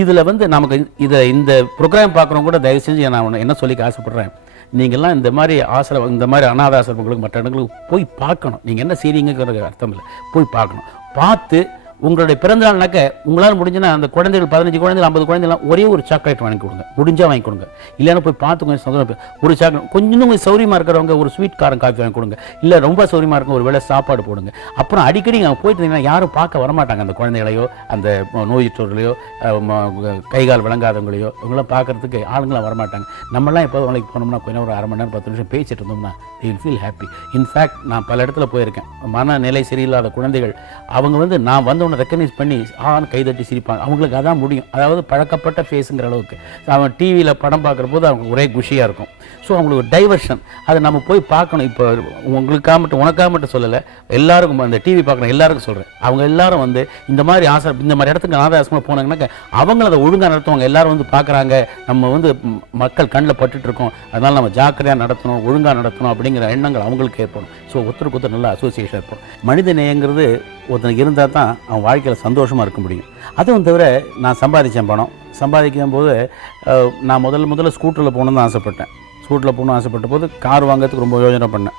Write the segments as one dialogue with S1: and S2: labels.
S1: இதில் வந்து நமக்கு இதை இந்த ப்ரோக்ராம் பார்க்குறவங்க கூட தயவு செஞ்சு நான் என்ன சொல்லிக்க ஆசைப்படுறேன்? நீங்கள்லாம் இந்த மாதிரி ஆசிரம் இந்த மாதிரி அனாத ஆசிரமங்களுக்கு மற்ற இடங்களுக்கு போய் பார்க்கணும். நீங்கள் என்ன செய்றீங்கிறது அர்த்தம் இல்லை. போய் பார்க்கணும். பார்த்து உங்களுடைய பிறந்தநாள்னாக்க உங்களால் முடிஞ்சுன்னா அந்த குழந்தைகள் பதினஞ்சு குழந்தைகள் ஐம்பது குழந்தைலாம் ஒரே ஒரு சாக்லேட் வாங்கி கொடுங்க. முடிஞ்சால் வாங்கி கொடுங்க. இல்லைன்னா போய் பார்த்து கொஞ்சம் சந்தோஷம் ஒரு சாக்லேட் கொஞ்சம் கொஞ்சம் சௌரியமாக இருக்கிறவங்க ஒரு ஸ்வீட் காரம் காஃபி வாங்கி கொடுங்க. இல்லை ரொம்ப சௌரியமாக இருக்கும் ஒரு வேளை சாப்பாடு போடுங்க. அப்புறம் அடிக்கடி அங்கே போயிட்டு இருந்தீங்கன்னா யாரும் பார்க்க வரமாட்டாங்க. அந்த குழந்தைகளையோ அந்த நோயுற்றோர்களையோ கைகால் ம- கை கால் விளங்காதவங்களையோ இவங்களாம் பார்க்கறதுக்கு ஆளுங்களாம் வரமாட்டாங்க. நம்மலாம் எப்போ வேலைக்கு போனோம்னா கொஞ்சம் ஒரு அரை மணி நேரம் பத்து நிமிஷம் பேசிட்டு இருந்தோம்னா they will feel happy in fact நான் பல இடத்துல போயிருக்கேன். மனநிலை சரியில்லாத குழந்தைகள் அவங்க வந்து நான் அவனை ரெக்கக்னைஸ் பண்ணி ஆன்னு கைதட்டி சிரிப்பாங்க அவங்களுக்கு அதான் முடியும். அதாவது பழக்கப்பட்ட ஃபேஸுங்கிற அளவுக்கு. அவன் டிவியில் படம் பார்க்குற போது அவங்க ஒரே குஷியாக இருக்கும். ஸோ அவங்களுக்கு டைவர்ஷன் அதை நம்ம போய் பார்க்கணும். இப்போ உங்களுக்காக மட்டும் உனக்காக மட்டும் சொல்லலை. எல்லாருக்கும் அந்த டிவி பார்க்குற எல்லாருக்கும் சொல்கிறேன் அவங்க எல்லாரும் வந்து இந்த மாதிரி ஆசை இந்த மாதிரி இடத்துக்கு அனாதை ஆசிரமம் போனாங்கன்னாக்க அவங்கள அதை ஒழுங்காக நடத்துவாங்க. எல்லாரும் வந்து பார்க்குறாங்க. நம்ம வந்து மக்கள் கண்ணில் பட்டுட்ருக்கோம் அதனால் நம்ம ஜாக்கிரதையாக நடத்தணும் ஒழுங்காக நடத்தணும் அப்படிங்கிற எண்ணங்கள் அவங்களுக்கு ஏற்படும். ஸோ ஒருத்தருக்கு ஒருத்தர் நல்ல அசோசியேஷன் இருப்போம் மனித நேயங்கிறது ஒருத்தனுக்கு இருந்தால் தான் அவன் வாழ்க்கையில் சந்தோஷமாக இருக்க முடியும். அதுவும் தவிர நான் சம்பாதிச்சேன் பணம். சம்பாதிக்கும் போது நான் முதல்ல முதல்ல ஸ்கூட்டரில் போகணுன்னு தான் ஆசைப்பட்டேன். ஸ்கூட்டரில் போகணும்னு ஆசைப்பட்ட போது கார் வாங்குறதுக்கு ரொம்ப யோஜனை பண்ணேன்.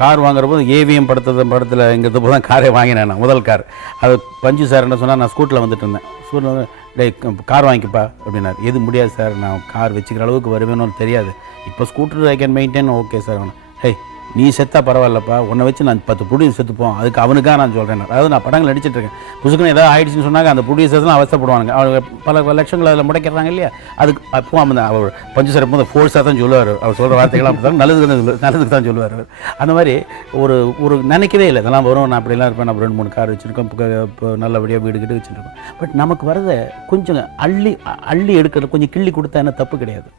S1: கார் வாங்குற போது ஏவிஎம் படத்தது படத்தில் இங்கிறது போது தான் காரே வாங்கினேன் நான் முதல் கார் அது பஞ்சு சார் என்ன சொன்னால் நான் ஸ்கூட்டில் வந்துட்டு இருந்தேன். ஸ்கூட்டில் வந்து டேய் கார் வாங்கிக்கப்பா அப்படின்னாரு. எது முடியாது சார் நான் கார் வச்சுக்கிற அளவுக்கு வருவேன்னு தெரியாது. இப்போ scooter I can maintain okay sir அவனை. ஹேய் நீ செத்தா பரவாயில்லப்பா உன்னை வச்சு நான் பத்து ப்ரொடியூஸ் செத்துப்போம். அதுக்கு அவனுக்காக நான் சொல்கிறேன் அதாவது நான் படங்கள் நடிச்சிட்டு இருக்கேன். புதுசுக்குன்னு ஏதாவது ஆயிடுச்சுன்னு சொன்னாங்க அந்த ப்ரொடியூசர்ஸ்லாம் அவசப்படுவாங்க அவங்க பல லட்சங்கள் அதில் முடைக்கிறாங்க இல்லையா? அதுக்கு அப்போ அந்த அவர் பஞ்சு சார் எப்போது ஃபோர்ஸாக தான் சொல்லுவார். அவர் சொல்கிற வார்த்தைகள்லாம் தான் நல்லதுக்கு தான் நல்லதுக்கு தான் சொல்லுவார் அவர். அந்த மாதிரி ஒரு ஒரு நினைக்கவே இல்லை. இதெல்லாம் வரும் நான் அப்படிலாம் இருப்பேன் நம்ம ரெண்டு மூணு கார் வச்சுருக்கோம் இப்போ இப்போ நல்லபடியாக வீடு கிட்ட வச்சுருக்கோம். பட் நமக்கு வரதை கொஞ்சம் அள்ளி அள்ளி எடுக்கிறது கொஞ்சம் கிள்ளி கொடுத்தா என்ன? தப்பு கிடையாது.